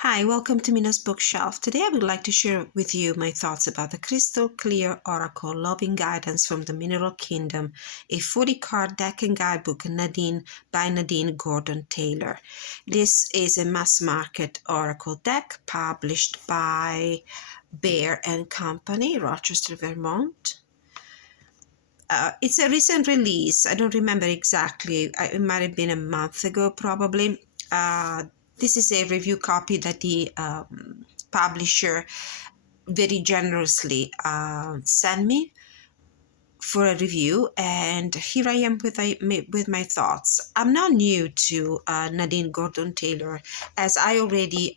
Hi, welcome to Mina's Bookshelf. Today I would like to share with you my thoughts about the Crystal Clear Oracle Loving Guidance from the Mineral Kingdom, a 40-card deck and guidebook by Nadine Gordon Taylor. This is a mass market oracle deck published by Bear and Company, Rochester, Vermont. It's a recent release. I don't remember exactly. It might have been a month ago, probably. This is a review copy that the publisher very generously sent me for a review, and here I am with my thoughts. I'm not new to Nadine Gordon Taylor, as I already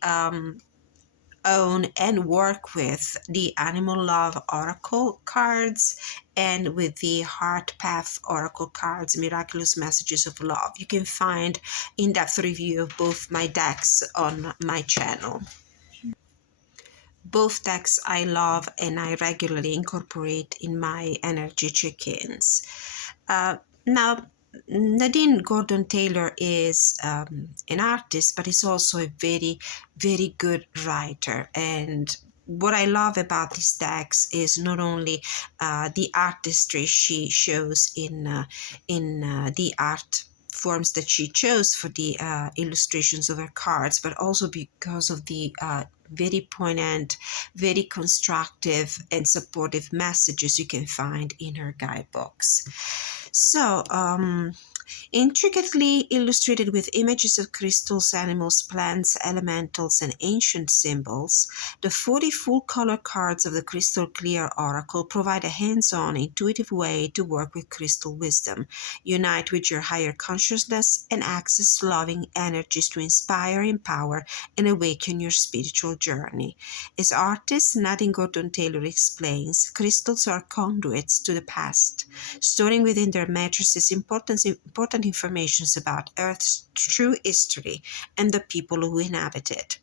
own and work with the Animal Love Oracle cards and with the Heart Path Oracle cards, Miraculous Messages of Love. You can find in-depth review of both my decks on my channel. Both decks I love and I regularly incorporate in my energy check-ins. Now, Nadine Gordon Taylor is an artist, but is also a very, very good writer. And what I love about these decks is not only the artistry she shows in the art forms that she chose for the illustrations of her cards, but also because of the very poignant, very constructive and supportive messages you can find in her guidebooks. So, intricately illustrated with images of crystals, animals, plants, elementals, and ancient symbols, the 40 full-color cards of the Crystal Clear Oracle provide a hands-on, intuitive way to work with crystal wisdom, unite with your higher consciousness, and access loving energies to inspire, empower, and awaken your spiritual journey. As artist Nadine Gordon Taylor explains, crystals are conduits to the past, storing within their matrices important information about Earth's true history and the people who inhabit it.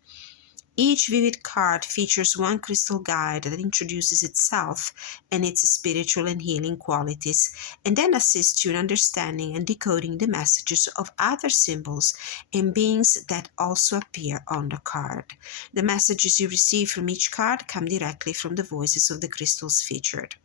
Each vivid card features one crystal guide that introduces itself and its spiritual and healing qualities, and then assists you in understanding and decoding the messages of other symbols and beings that also appear on the card. The messages you receive from each card come directly from the voices of the crystals featured.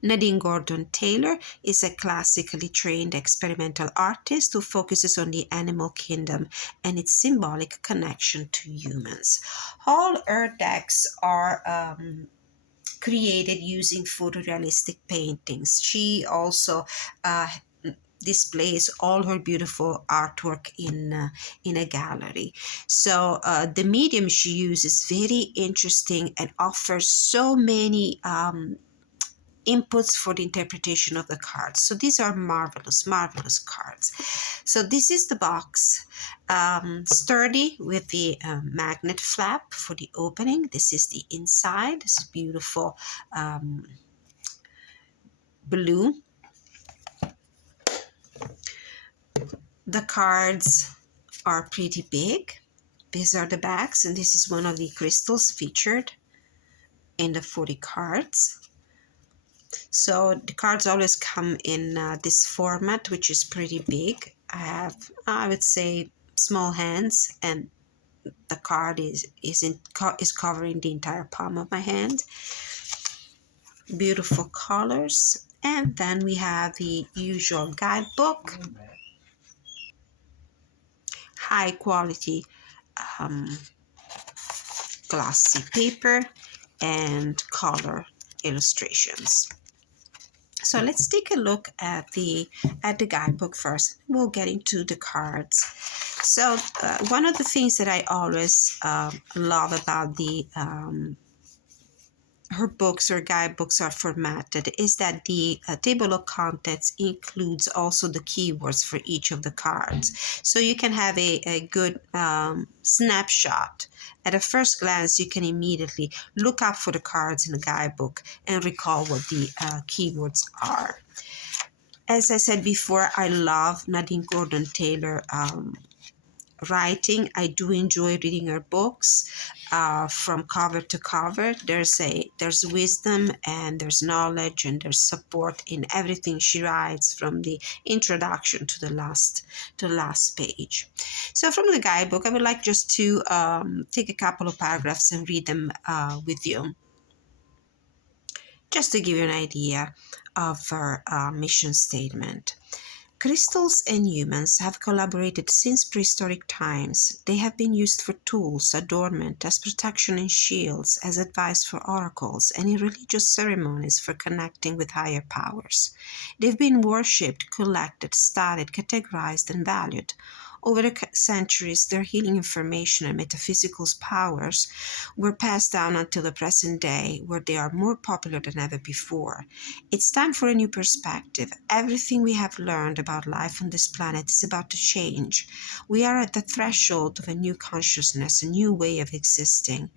Nadine Gordon Taylor is a classically trained experimental artist who focuses on the animal kingdom and its symbolic connection to humans. All her decks are created using photorealistic paintings. She also displays all her beautiful artwork in a gallery. So the medium she uses is very interesting and offers so many inputs for the interpretation of the cards. So these are marvelous, marvelous cards. So this is the box, sturdy with the magnet flap for the opening. This is the inside. This is beautiful blue. The cards are pretty big. These are the backs, and this is one of the crystals featured in the 40 cards. So the cards always come in this format, which is pretty big. I have, I would say, small hands, and the card is covering the entire palm of my hand. Beautiful colors. And then we have the usual guidebook. High quality glossy paper and color illustrations. So let's take a look at the guidebook first. We'll get into the cards. So one of the things that I always love about the her books or guidebooks are formatted is that the table of contents includes also the keywords for each of the cards. So you can have a good snapshot. At a first glance, you can immediately look up for the cards in the guidebook and recall what the keywords are. As I said before, I love Nadine Gordon Taylor writing. I do enjoy reading her books from cover to cover. There's wisdom and there's knowledge and there's support in everything she writes, from the introduction to the last page. So from the guidebook, I would like just to take a couple of paragraphs and read them with you, just to give you an idea of her mission statement. Crystals and humans have collaborated since prehistoric times. They have been used for tools, adornment, as protection and shields, as advice for oracles, and in religious ceremonies for connecting with higher powers. They've been worshipped, collected, studied, categorized, and valued. Over the centuries, their healing information and metaphysical powers were passed down until the present day, where they are more popular than ever before. It's time for a new perspective. Everything we have learned about life on this planet is about to change. We are at the threshold of a new consciousness, a new way of existing.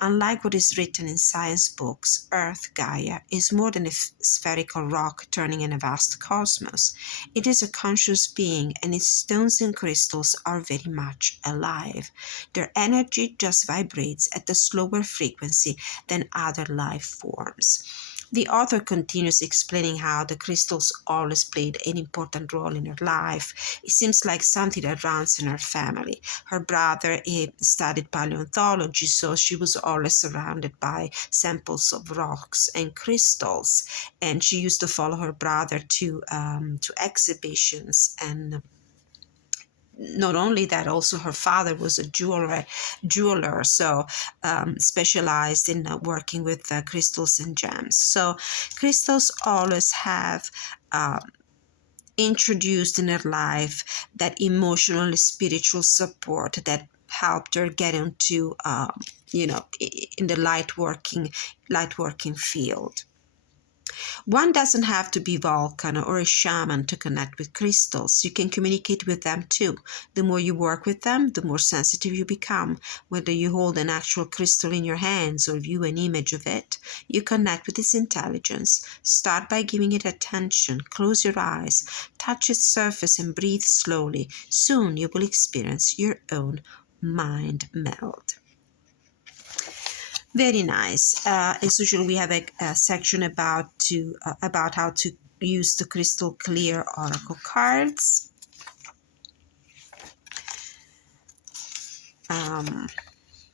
Unlike what is written in science books, Earth, Gaia, is more than a spherical rock turning in a vast cosmos. It is a conscious being, and its stones and crystals are very much alive. Their energy just vibrates at a slower frequency than other life forms. The author continues explaining how the crystals always played an important role in her life. It seems like something that runs in her family. Her brother studied paleontology, so she was always surrounded by samples of rocks and crystals. And she used to follow her brother to exhibitions. And not only that, also her father was a jeweler, so specialized in working with crystals and gems. So crystals always have introduced in her life that emotional and spiritual support that helped her get into in the light working field. One doesn't have to be Vulcan or a shaman to connect with crystals. You can communicate with them too. The more you work with them, the more sensitive you become. Whether you hold an actual crystal in your hands or view an image of it, you connect with its intelligence. Start by giving it attention. Close your eyes, touch its surface, and breathe slowly. Soon you will experience your own mind meld. Very nice. As usual, we have a section about how to use the crystal clear oracle cards.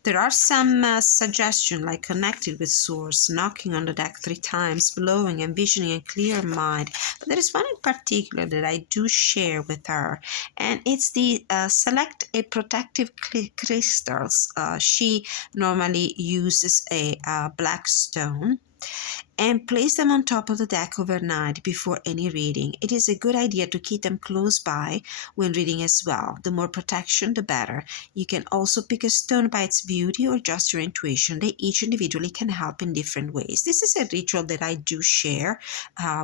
There are some suggestions, like connected with source, knocking on the deck 3 times, blowing, envisioning a clear mind. But there is one in particular that I do share with her, and it's the select a protective crystals. She normally uses a black stone, and place them on top of the deck overnight before any reading. It is a good idea to keep them close by when reading as well. The more protection, the better. You can also pick a stone by its beauty or just your intuition. They each individually can help in different ways. This is a ritual that I do share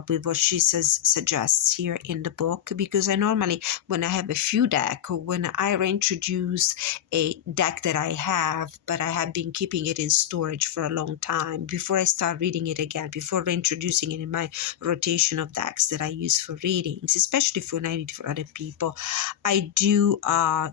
with what she suggests here in the book, because I normally, when I have a few decks, or when I reintroduce a deck that I have, but I have been keeping it in storage for a long time, before I start reading it again, before reintroducing it in my rotation of decks that I use for readings, especially when I read for other people, I do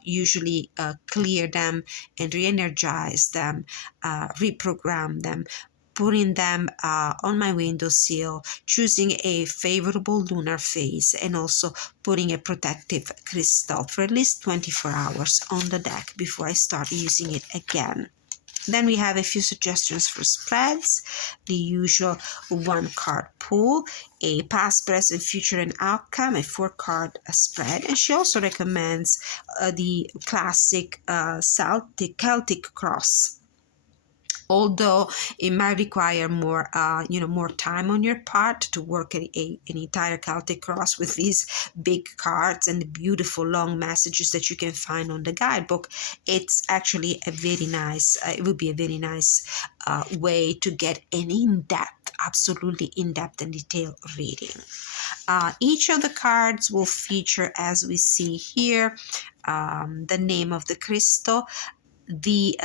usually clear them and re-energize them, reprogram them, putting them on my windowsill, choosing a favorable lunar phase, and also putting a protective crystal for at least 24 hours on the deck before I start using it again. Then we have a few suggestions for spreads, the usual 1-card pool, a past, present, future, and outcome, a 4-card spread. And she also recommends the classic Celtic cross. Although it might require more time on your part to work an entire Celtic cross with these big cards and the beautiful long messages that you can find on the guidebook, it's actually a very nice, it would be a very nice way to get an in-depth, absolutely in-depth and detailed reading. Each of the cards will feature, as we see here, the name of the crystal, the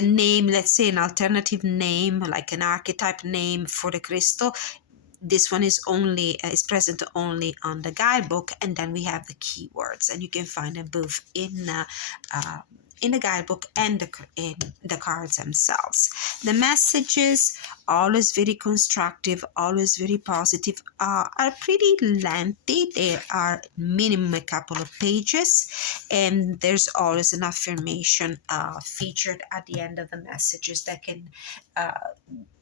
name, let's say an alternative name, like an archetype name for the crystal, this one is present only on the guidebook, and then we have the keywords, and you can find them both in the guidebook and in the cards themselves. The messages, always very constructive, always very positive, are pretty lengthy. They are minimum a couple of pages, and there's always an affirmation featured at the end of the messages that can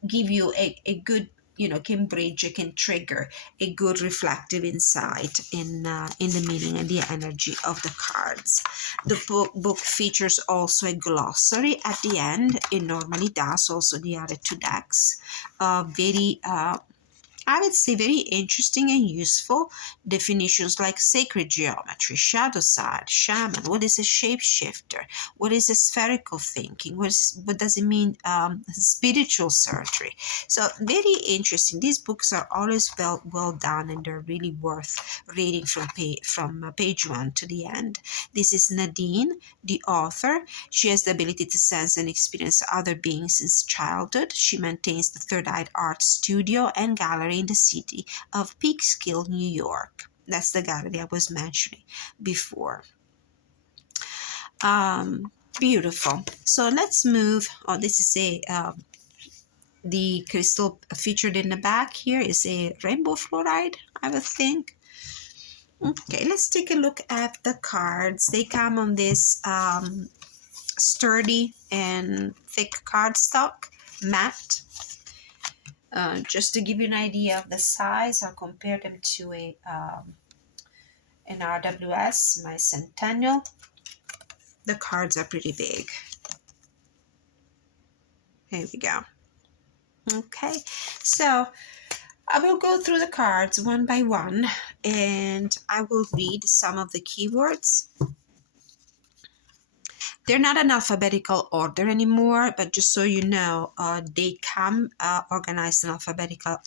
give you a good, can bridge, can trigger a good reflective insight in the meaning and the energy of the cards. The book features also a glossary at the end. It normally does, also the other two decks. Very I would say very interesting and useful definitions like sacred geometry, shadow side, shaman. What is a shapeshifter? What is a spherical thinking? What does it mean? Spiritual surgery. So very interesting. These books are always well done, and they're really worth reading from page 1 to the end. This is Nadine, the author. She has the ability to sense and experience other beings since childhood. She maintains the Third Eye Art Studio and Gallery in the city of Peekskill, New York. That's the gallery I was mentioning before. Beautiful. So let's move. Oh, this is the crystal featured in the back here is a rainbow fluoride, I would think. Okay, let's take a look at the cards. They come on this sturdy and thick cardstock mat. Just to give you an idea of the size, I'll compare them to an RWS, my Centennial. The cards are pretty big. Here we go. Okay, so I will go through the cards one by one, and I will read some of the keywords. They're not in alphabetical order anymore, but just so you know, they come organized in alphabetical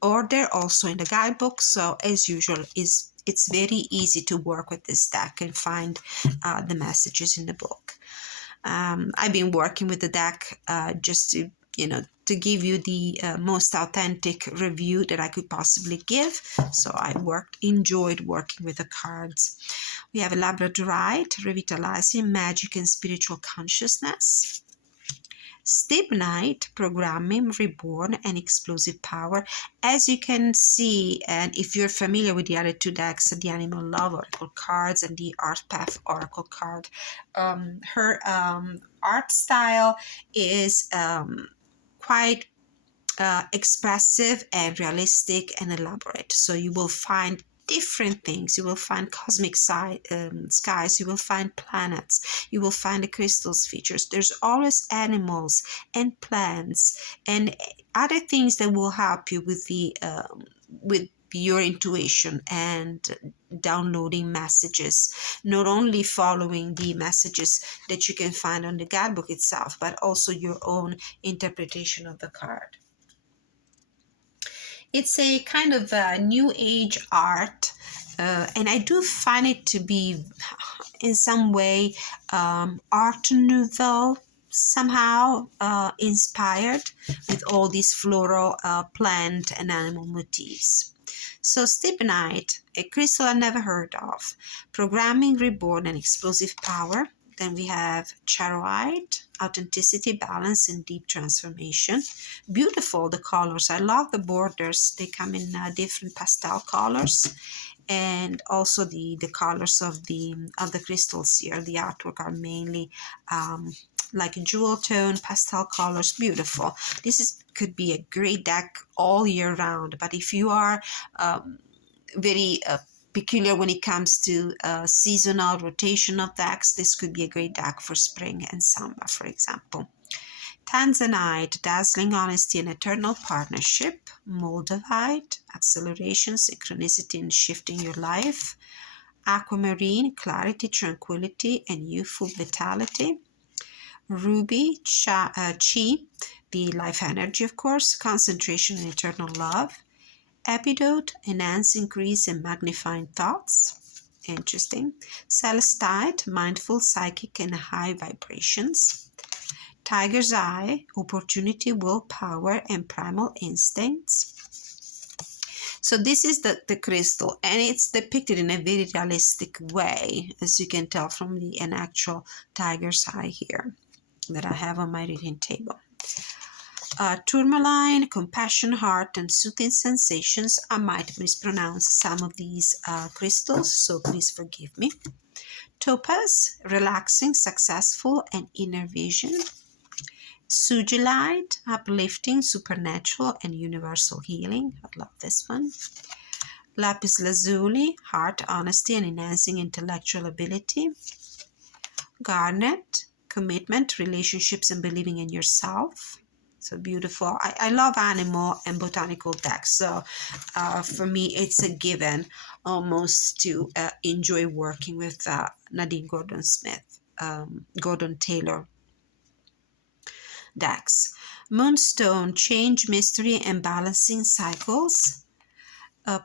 order also in the guidebook. So as usual, it's very easy to work with this deck and find the messages in the book. I've been working with the deck just to give you the most authentic review that I could possibly give. So I enjoyed working with the cards. We have a Labradorite, revitalizing magic and spiritual consciousness. Stibnite, programming, reborn, and explosive power. As you can see, and if you're familiar with the other two decks, the Animal Love Oracle cards and the Art Path Oracle card, her art style is quite expressive and realistic and elaborate. So you will find different things. You will find cosmic skies, you will find planets, you will find the crystals features. There's always animals and plants and other things that will help you with your intuition and downloading messages, not only following the messages that you can find on the guidebook itself, but also your own interpretation of the card. It's a kind of new age art, and I do find it to be in some way art nouveau, somehow inspired with all these floral plant and animal motifs. So Stibnite, a crystal I never heard of, programming, reborn, and explosive power. Then we have Charoite, authenticity, balance, and deep transformation. Beautiful, the colors. I love the borders. They come in different pastel colors. And also the colors of the crystals here. The artwork are mainly like jewel tone, pastel colors. Beautiful. This could be a great deck all year round. But if you are very peculiar when it comes to seasonal rotation of decks, this could be a great deck for spring and summer, for example. Tanzanite, dazzling honesty and eternal partnership. Moldavite, acceleration, synchronicity and shifting your life. Aquamarine, clarity, tranquility and youthful vitality. Ruby, Chi, the life energy, of course, concentration and eternal love. Epidote, enhance, increase, and magnifying thoughts. Interesting. Celestite, mindful, psychic, and high vibrations. Tiger's eye, opportunity, willpower, and primal instincts. So this is the crystal, and it's depicted in a very realistic way, as you can tell from an actual tiger's eye here that I have on my reading table. Tourmaline, compassion, heart, and soothing sensations. I might mispronounce some of these crystals, so please forgive me. Topaz, relaxing, successful, and inner vision. Sugilite, uplifting, supernatural, and universal healing. I love this one. Lapis lazuli, heart, honesty, and enhancing intellectual ability. Garnet, commitment, relationships, and believing in yourself. So beautiful. I love animal and botanical decks, so for me it's a given almost to enjoy working with Nadine Gordon Taylor decks. Moonstone, change, mystery, and balancing cycles.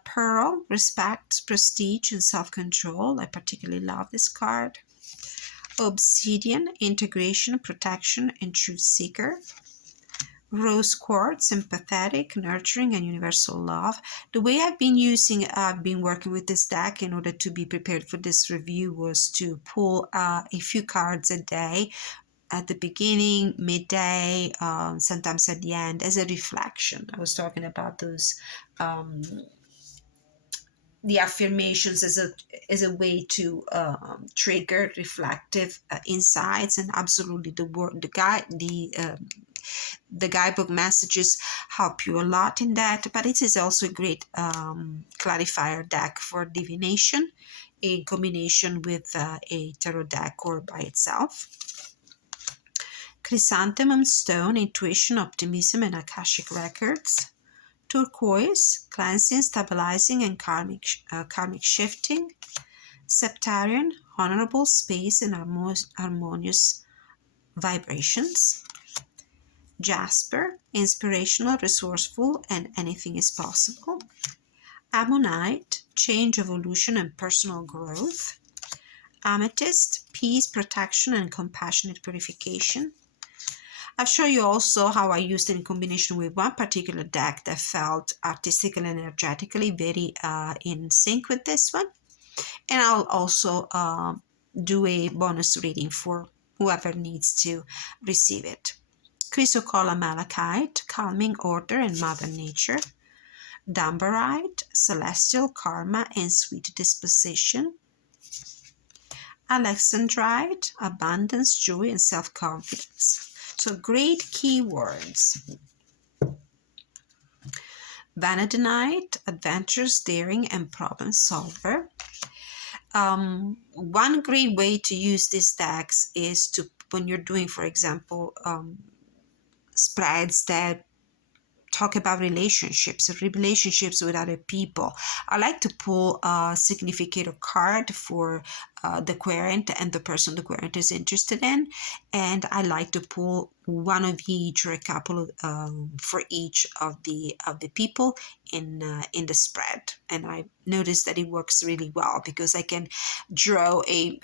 Pearl, respect, prestige, and self-control. I particularly love this card. Obsidian, integration, protection, and truth seeker. Rose quartz, empathetic, nurturing, and universal love. The way I've been working with this deck in order to be prepared for this review was to pull a few cards a day, at the beginning, midday, sometimes at the end, as a reflection. I was talking about those, the affirmations as a way to trigger reflective insights, and absolutely the guidebook messages help you a lot in that, but it is also a great clarifier deck for divination in combination with a tarot deck or by itself. Chrysanthemum stone, intuition, optimism, and Akashic records. Turquoise, cleansing, stabilizing, and karmic shifting. Septarian, honorable, space, and harmonious vibrations. Jasper, inspirational, resourceful, and anything is possible. Ammonite, change, evolution, and personal growth. Amethyst, peace, protection, and compassionate purification. I've shown you also how I used it in combination with one particular deck that felt artistically and energetically very in sync with this one. And I'll also do a bonus reading for whoever needs to receive it. Chrysocolla malachite, calming, order, and mother nature. Dumbarite, celestial, karma, and sweet disposition. Alexandrite, abundance, joy, and self-confidence. So great keywords. Vanadinite, adventurous, daring, and problem solver. One great way to use these decks is to, when you're doing, for example, spreads that talk about relationships with other people. I like to pull a significator card for the querent and the person the querent is interested in, and I like to pull one of each or a couple of for each of the people in the spread. And I noticed that it works really well because I can draw a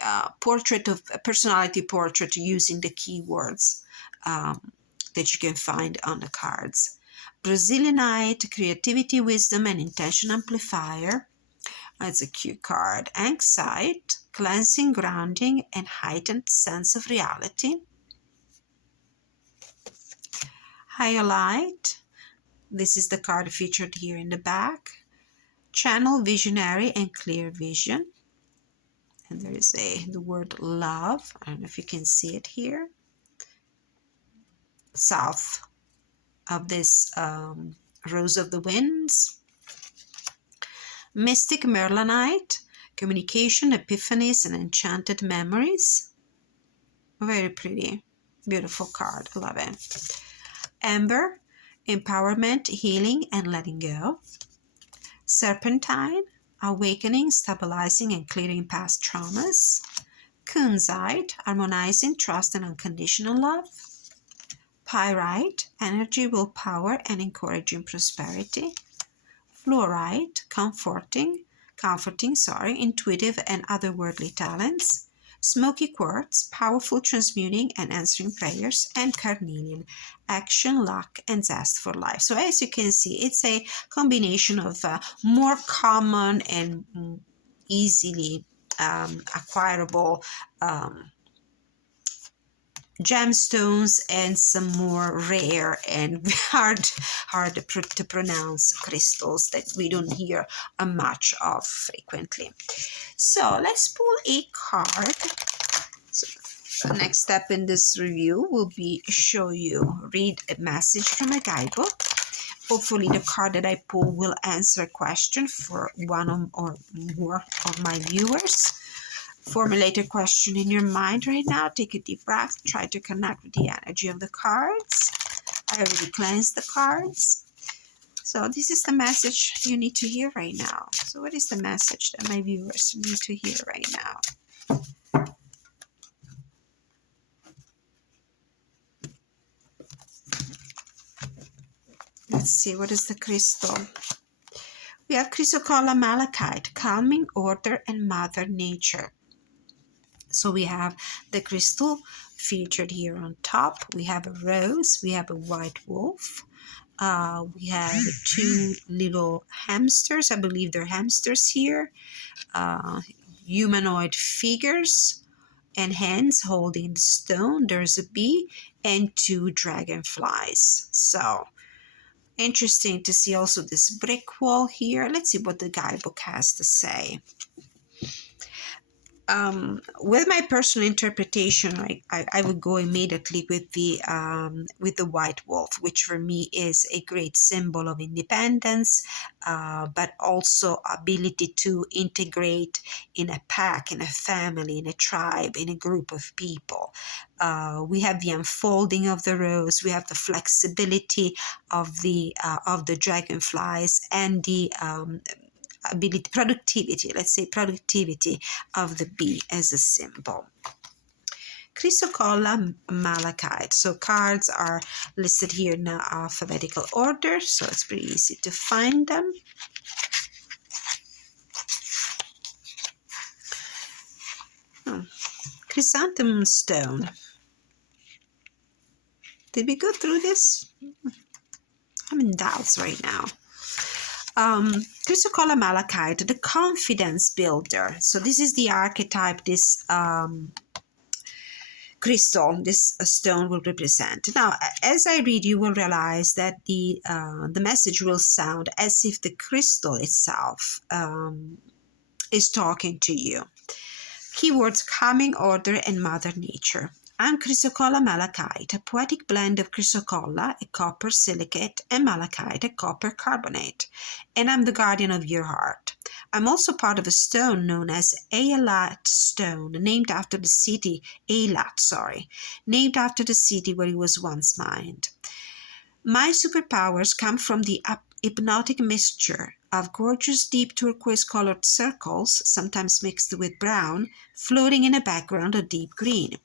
personality portrait using the keywords that you can find on the cards. Brazilianite, creativity, wisdom, and intention amplifier. That's a cute card. Anxite, cleansing, grounding, and heightened sense of reality. Hyalite, this is the card featured here in the back. Channel, visionary, and clear vision. And there is the word love. I don't know if you can see it here. South of this Rose of the Winds. Mystic Merlinite, communication, epiphanies, and enchanted memories. Very pretty, beautiful card. I love it. Amber, empowerment, healing, and letting go. Serpentine, awakening, stabilizing, and clearing past traumas. Kunzite, harmonizing, trust, and unconditional love. Pyrite, energy, willpower, and encouraging prosperity. Fluorite, comforting, intuitive and otherworldly talents. smoky quartz, powerful transmuting and answering prayers, and carnelian, action, luck, and zest for life. So as you can see, it's a combination of more common and easily acquirable gemstones and some more rare and hard to pronounce crystals that we don't hear much of frequently. So let's pull a card. So the next step in this review will be read a message from a guidebook. Hopefully the card that I pull will answer a question for one or more of my viewers. Formulate a question in your mind right now. Take a deep breath. Try to connect with the energy of the cards. I already cleansed the cards. So this is the message you need to hear right now. So what is the message that my viewers need to hear right now? Let's see, what is the crystal? We have chrysocolla malachite, calming, order, and mother nature. So we have the crystal featured here on top. We have a rose. We have a white wolf. We have two little hamsters. I believe they're hamsters here. Humanoid figures and hands holding the stone. There's a bee and two dragonflies. So interesting to see also this brick wall here. Let's see what the guidebook has to say. With my personal interpretation, I would go immediately with the white wolf, which for me is a great symbol of independence, but also ability to integrate in a pack, in a family, in a tribe, in a group of people. We have the unfolding of the rose, we have the flexibility of the dragonflies, and the productivity of the bee as a symbol. Chrysocolla malachite. So cards are listed here in alphabetical order, so it's pretty easy to find them. Chrysanthemum stone. Did we go through this? I'm in doubts right now. Chrysocolla malachite, the confidence builder. So this is the archetype this crystal, this stone will represent. Now, as I read, you will realize that the message will sound as if the crystal itself is talking to you. Keywords: calming, order, and mother nature. I'm chrysocolla malachite, a poetic blend of chrysocolla, a copper silicate, and malachite, a copper carbonate, and I'm the guardian of your heart. I'm also part of a stone known as Eilat stone, named after the city, named after the city where it was once mined. My superpowers come from the hypnotic mixture of gorgeous deep turquoise-colored circles, sometimes mixed with brown, floating in a background of deep green.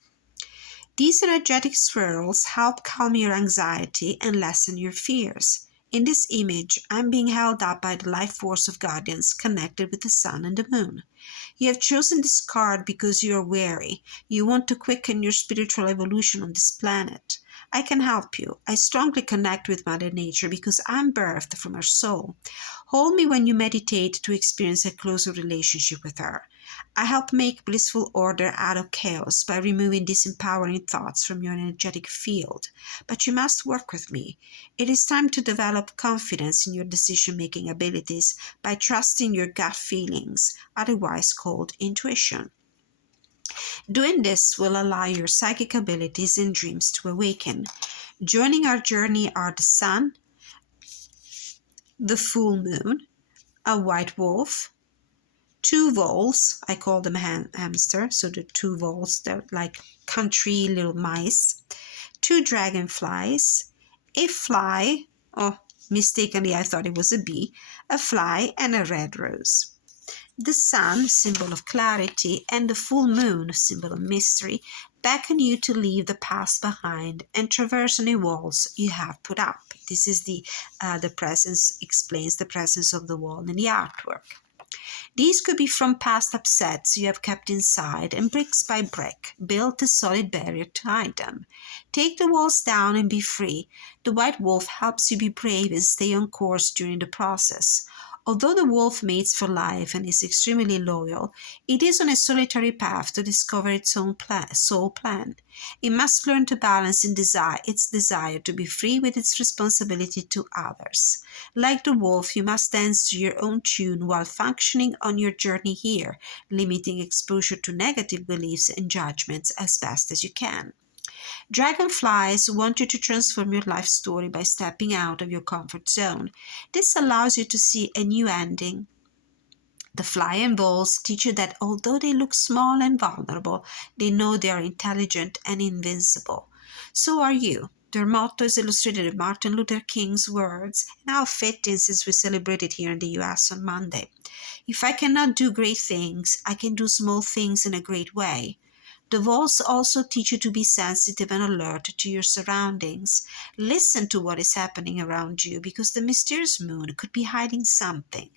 These energetic swirls help calm your anxiety and lessen your fears. In this image, I'm being held up by the life force of guardians connected with the sun and the moon. You have chosen this card because you are weary. You want to quicken your spiritual evolution on this planet. I can help you. I strongly connect with Mother Nature because I'm birthed from her soul. Hold me when you meditate to experience a closer relationship with her. I help make blissful order out of chaos by removing disempowering thoughts from your energetic field. But you must work with me. It is time to develop confidence in your decision-making abilities by trusting your gut feelings, otherwise called intuition. Doing this will allow your psychic abilities and dreams to awaken. Joining our journey are the sun, the full moon, a white wolf, two voles, I call them hamster, so the two voles, they're like country little mice, two dragonflies, a fly, mistakenly I thought it was a bee, a fly, and a red rose. The sun, symbol of clarity, and the full moon, symbol of mystery, beckon you to leave the past behind and traverse any walls you have put up. This is the presence, explains the presence of the wall in the artwork. These could be from past upsets you have kept inside and bricks by brick built a solid barrier to hide them. Take the walls down and be free. The white wolf helps you be brave and stay on course during the process. Although the wolf mates for life and is extremely loyal, it is on a solitary path to discover its own soul plan. It must learn to balance its desire to be free with its responsibility to others. Like the wolf, you must dance to your own tune while functioning on your journey here, limiting exposure to negative beliefs and judgments as best as you can. Dragonflies want you to transform your life story by stepping out of your comfort zone. This allows you to see a new ending. The fly and balls teach you that although they look small and vulnerable, they know they are intelligent and invincible. So are you. Their motto is illustrated in Martin Luther King's words, and how fitting since we celebrated here in the US on Monday. If I cannot do great things, I can do small things in a great way. The walls also teach you to be sensitive and alert to your surroundings. Listen to what is happening around you because the mysterious moon could be hiding something.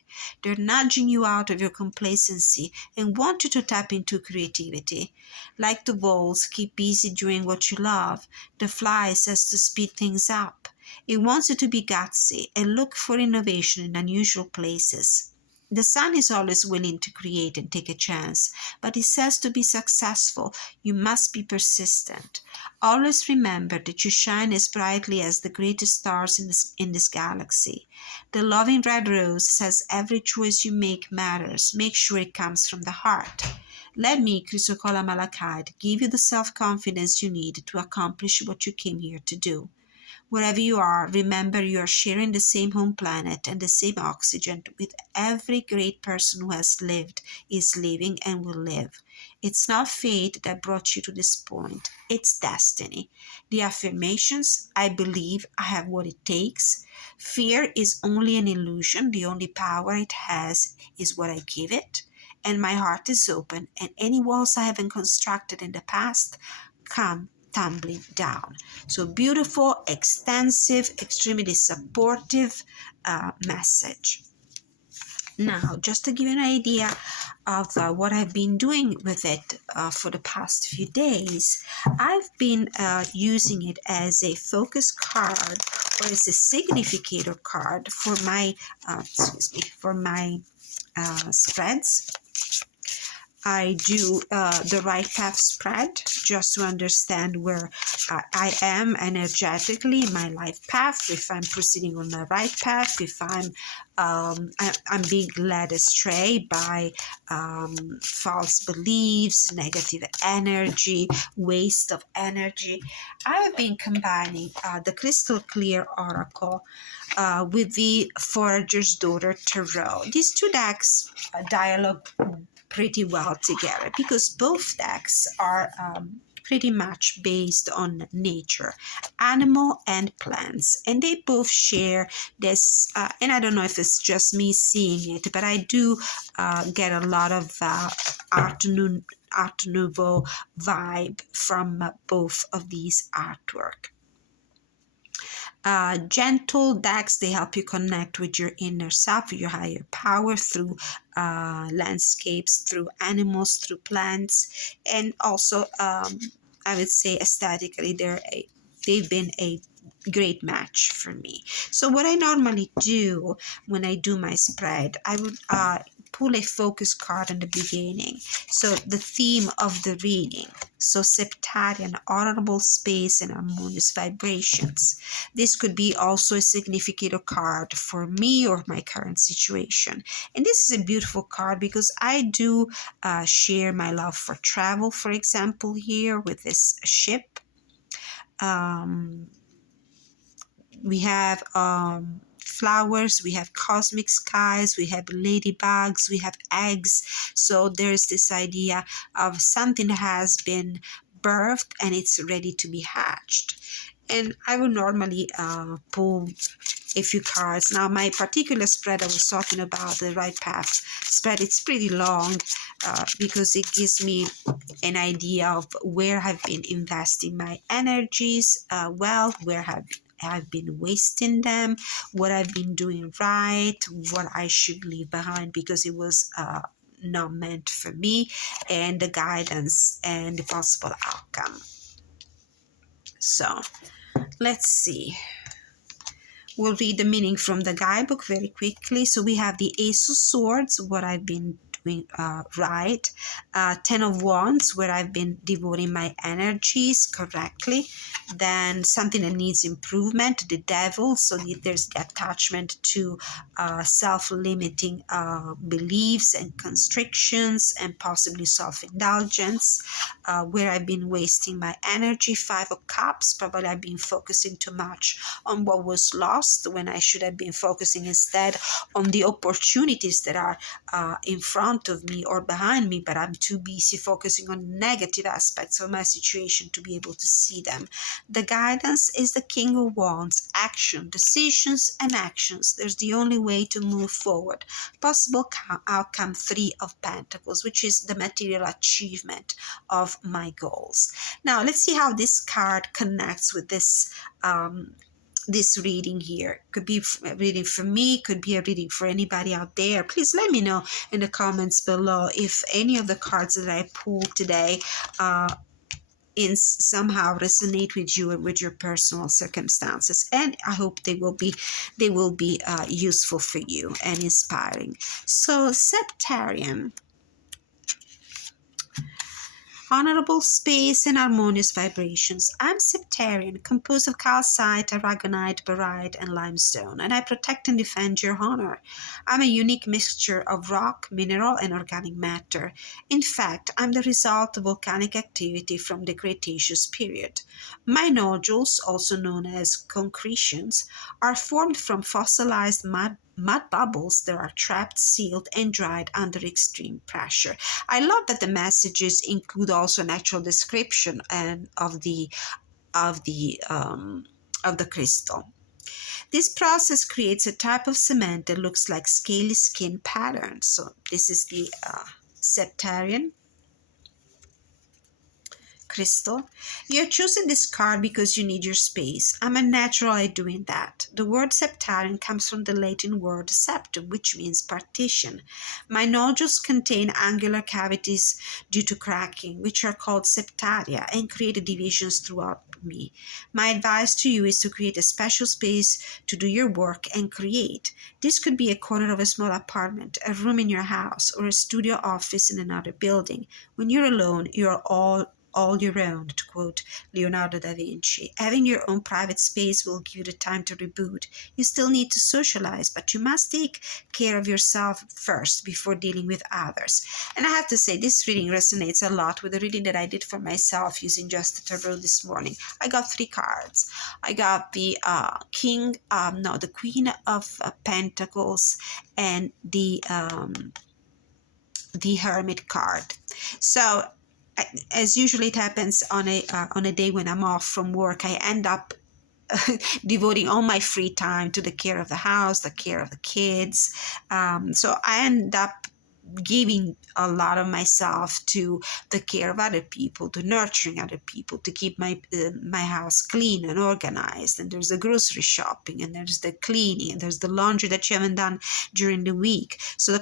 They're nudging you out of your complacency and want you to tap into creativity. Like the walls, keep busy doing what you love. The fly says to speed things up. It wants you to be gutsy and look for innovation in unusual places. The sun is always willing to create and take a chance, but it says to be successful, you must be persistent. Always remember that you shine as brightly as the greatest stars in this galaxy. The loving red rose says every choice you make matters. Make sure it comes from the heart. Let me, Chrysocolla malachite, give you the self-confidence you need to accomplish what you came here to do. Wherever you are, remember you are sharing the same home planet and the same oxygen with every great person who has lived, is living, and will live. It's not fate that brought you to this point. It's destiny. The affirmations, I believe I have what it takes. Fear is only an illusion. The only power it has is what I give it. And my heart is open, and any walls I haven't constructed in the past come tumbling down. So beautiful, extensive, extremely supportive message. Now, just to give you an idea of what I've been doing with it for the past few days, I've been using it as a focus card or as a significator card for my spreads. I do the right path spread just to understand where I am energetically in my life path, if I'm proceeding on the right path, if I'm being led astray by false beliefs, negative energy, waste of energy. I have been combining the Crystal Clear Oracle with the Forager's Daughter Tarot. These two decks dialogue pretty well together because both decks are pretty much based on nature, animal and plants, and they both share this and I don't know if it's just me seeing it, but I do get a lot of Art Nouveau vibe from both of these artwork. Gentle decks, they help you connect with your inner self, your higher power through landscapes, through animals, through plants, and also I would say aesthetically they've been a great match for me. So what I normally do when I do my spread, I would pull a focus card in the beginning. So the theme of the reading. So septarian, honorable space and harmonious vibrations. This could be also a significator card for me or my current situation. And this is a beautiful card because I do share my love for travel, for example, here with this ship. We have flowers, we have cosmic skies, we have ladybugs, we have eggs. So there's this idea of something that has been birthed and it's ready to be hatched. And I would normally pull a few cards. Now, my particular spread I was talking about, the right path spread, it's pretty long because it gives me an idea of where I've been investing my energies, where have I've been wasting them, what I've been doing right, what I should leave behind because it was not meant for me, and the guidance and the possible outcome. So let's see. We'll read the meaning from the guidebook very quickly. So we have the Ace of Swords, what I've been doing right. Ten of Wands, where I've been devoting my energies correctly. Then something that needs improvement, the Devil. So there's the attachment to self-limiting beliefs and constrictions and possibly self-indulgence, where I've been wasting my energy. Five of Cups, probably I've been focusing too much on what was lost when I should have been focusing instead on the opportunities that are in front of me or behind me, but I'm too busy focusing on negative aspects of my situation to be able to see them. The guidance is the King of Wands, action, decisions and actions. There's the only way to move forward. Possible outcome, Three of Pentacles, which is the material achievement of my goals. Now let's see how this card connects with this this reading here. Could be a reading for me, could be a reading for anybody out there. Please let me know in the comments below if any of the cards that I pulled today somehow resonate with you and with your personal circumstances, and I hope they will be useful for you and inspiring. So Septarian, honorable space and harmonious vibrations. I'm Septarian, composed of calcite, aragonite, barite, and limestone, and I protect and defend your honor. I'm a unique mixture of rock, mineral, and organic matter. In fact, I'm the result of volcanic activity from the Cretaceous period. My nodules, also known as concretions, are formed from fossilized mud bubbles that are trapped, sealed, and dried under extreme pressure. I love that the messages include also an actual description and of the crystal. This process creates a type of cement that looks like scaly skin patterns. So this is the Septarian crystal. You're choosing this card because you need your space. I'm a natural at doing that. The word septarian comes from the Latin word septum, which means partition. My nodules contain angular cavities due to cracking, which are called septaria, and create divisions throughout me. My advice to you is to create a special space to do your work and create. This could be a corner of a small apartment, a room in your house, or a studio office in another building. When you're alone, you're all your own, to quote Leonardo da Vinci. Having your own private space will give you the time to reboot. You still need to socialize, but you must take care of yourself first before dealing with others. And I have to say, this reading resonates a lot with the reading that I did for myself using just the tarot this morning. I got 3 cards. I got the the Queen of Pentacles and the Hermit card. So as usually it happens on a day when I'm off from work, I end up devoting all my free time to the care of the house, the care of the kids. So I end up giving a lot of myself to the care of other people, to nurturing other people, to keep my house clean and organized. And there's the grocery shopping, and there's the cleaning, and there's the laundry that you haven't done during the week. So the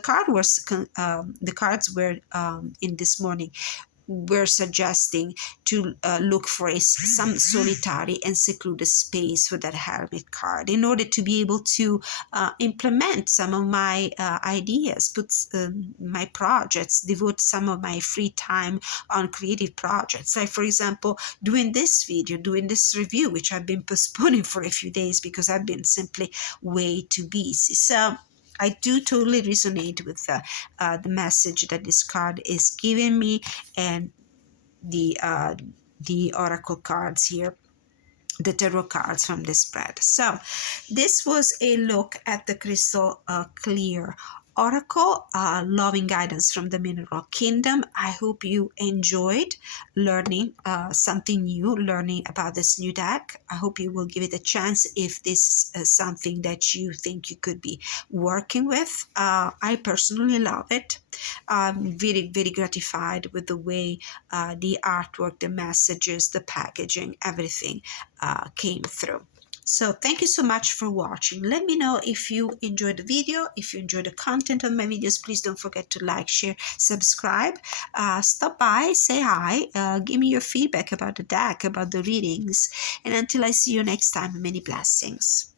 cards were in this morning, we're suggesting to look for some solitary and secluded space for that Hermit card in order to be able to implement some of my ideas, put my projects, devote some of my free time on creative projects. Like, for example, doing this video, doing this review, which I've been postponing for a few days because I've been simply way too busy. So I do totally resonate with the message that this card is giving me, and the oracle cards here, the tarot cards from this spread. So this was a look at the Crystal Clear Oracle, loving guidance from the Mineral Kingdom. I hope you enjoyed learning something new, learning about this new deck. I hope you will give it a chance if this is something that you think you could be working with. I personally love it. I'm very, very gratified with the way the artwork, the messages, the packaging, everything came through. So thank you so much for watching. Let me know if you enjoyed the video. If you enjoyed the content of my videos, please don't forget to like, share, subscribe. Stop by, say hi, give me your feedback about the deck, about the readings. And until I see you next time, many blessings.